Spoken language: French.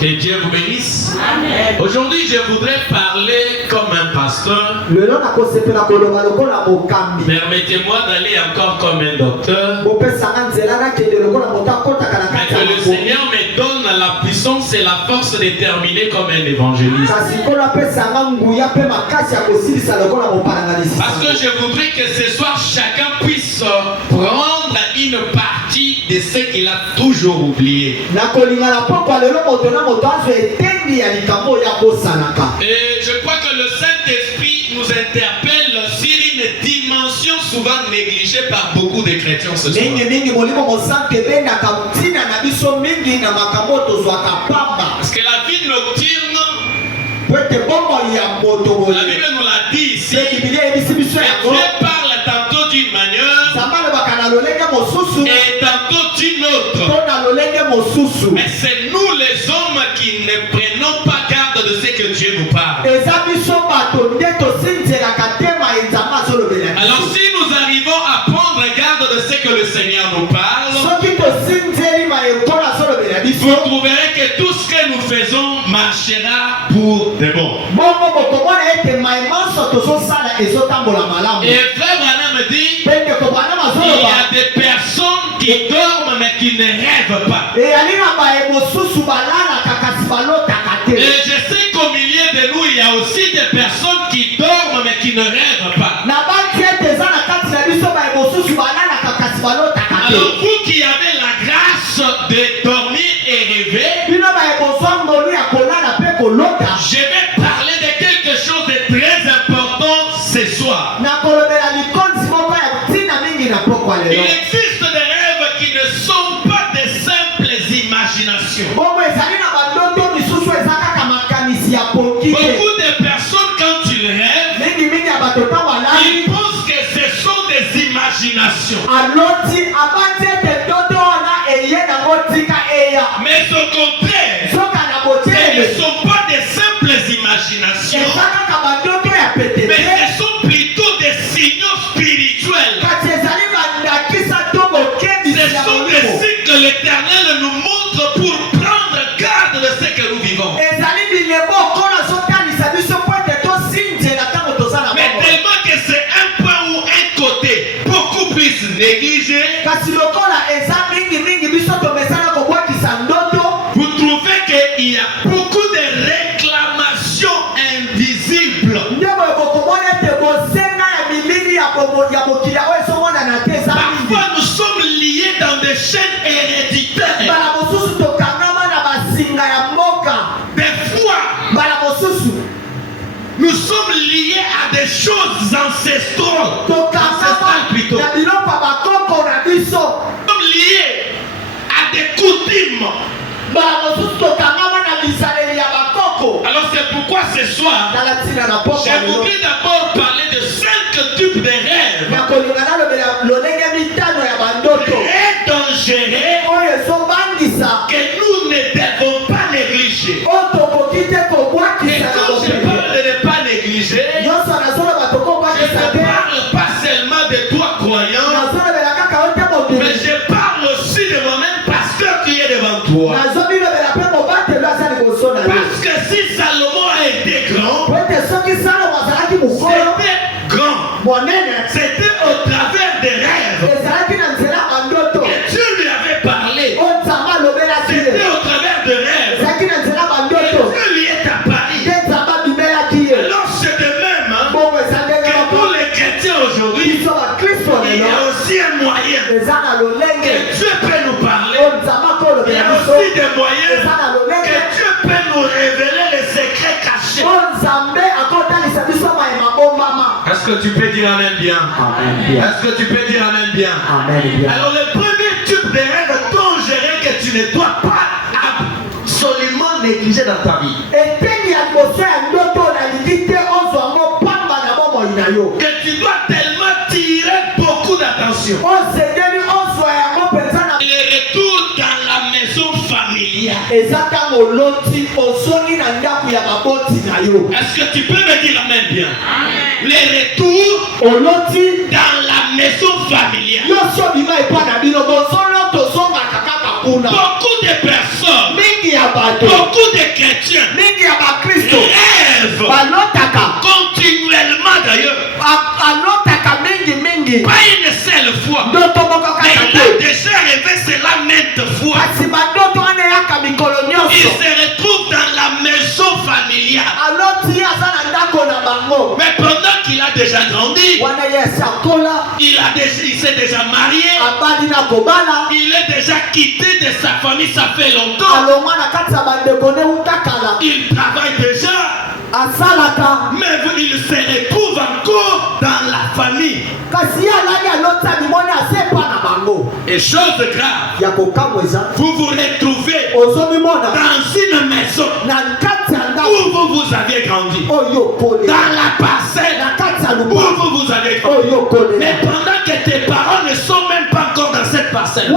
Que Dieu vous bénisse. Aujourd'hui, je voudrais parler comme un pasteur. Permettez-moi d'aller encore comme un docteur. Mais que le Seigneur me donne la puissance et la force de terminer comme un évangéliste. Parce que je voudrais que ce soir, chacun puisse prendre une partie de ce qu'il a toujours oublié. Et je crois que le Saint-Esprit nous interpelle sur une dimension souvent négligée par beaucoup de chrétiens ce soir. Parce que la vie nocturne, la Bible nous l'a dit ici, Dieu parle tantôt d'une manière et tantôt d'une autre. Mais c'est nous les hommes qui ne prenons pas garde de ce que Dieu nous parle. Alors si nous arrivons à prendre garde de ce que le Seigneur nous parle, vous trouverez que tout ce que nous faisons marchera pour de bon. Et frère Branham me dit, il y a des personnes qui dorment mais qui ne rêvent pas. Et je sais qu'au milieu de nous, il y a aussi des personnes qui dorment mais qui ne rêvent pas. Alors vous qui avez la grâce de dormir et rêver, je vais parler de quelque chose de très important ce soir. Il existe des rêves qui ne sont pas de simples imaginations. Beaucoup de personnes, quand ils rêvent, ils pensent que ce sont des imaginations. Mais au contraire, ce ne sont pas des simples imaginations, mais ce sont plutôt des signaux spirituels. Ce sont des signes que l'Éternel nous montre pour prendre garde de ce que nous vivons. Mais tellement que c'est un point ou un côté beaucoup plus négligé, vous trouvez qu'il y a beaucoup de réclamations invisibles. Parfois nous sommes liés dans des chaînes héréditaires. Des fois, nous sommes liés à des choses ancestrales. Plutôt. Nous sommes liés à des coutumes. Alors c'est pourquoi ce soir, je voudrais d'abord parler de 5 types de rêves très dangereux que nous ne devons pas négliger. Et quand je parle de ne pas négliger, je ne parle pas seulement de toi croyant, mais je parle aussi de moi-même pasteur qui est devant toi. Parce que si Salomon a été grand, c'était grand. C'était au travers des rêves que Dieu lui avait parlé. C'était au travers des rêves que Dieu lui est apparu. Alors c'est de même que pour les chrétiens aujourd'hui, il y a aussi un moyen que Dieu peut nous parler. Il y a aussi des moyens que Dieu peut nous révéler les secrets cachés. Est-ce que tu peux dire Amen bien? Est-ce que tu peux dire Amen bien? Alors le premier type de rêve dangereux que tu ne dois pas absolument négliger dans ta vie, que tu dois tellement tirer beaucoup d'attention, le retour dans la maison familiale. Est-ce que tu peux me dire Amen bien? Le retour dans la maison familiale. beaucoup de chrétiens rêvent continuellement d'ailleurs. Pas une seule fois. Mais il a déjà rêvé cela maintes fois. Il se retrouve dans la maison familiale. Mais pendant qu'il a déjà grandi, il s'est déjà marié, il est déjà quitté de sa famille, ça fait longtemps. Il travaille déjà, mais il se retrouve encore dans la famille. Et chose grave, vous vous retrouvez dans une maison où vous aviez grandi, dans la parcelle où vous avez grandi. Mais pendant que tes parents ne sont même pas encore dans cette parcelle,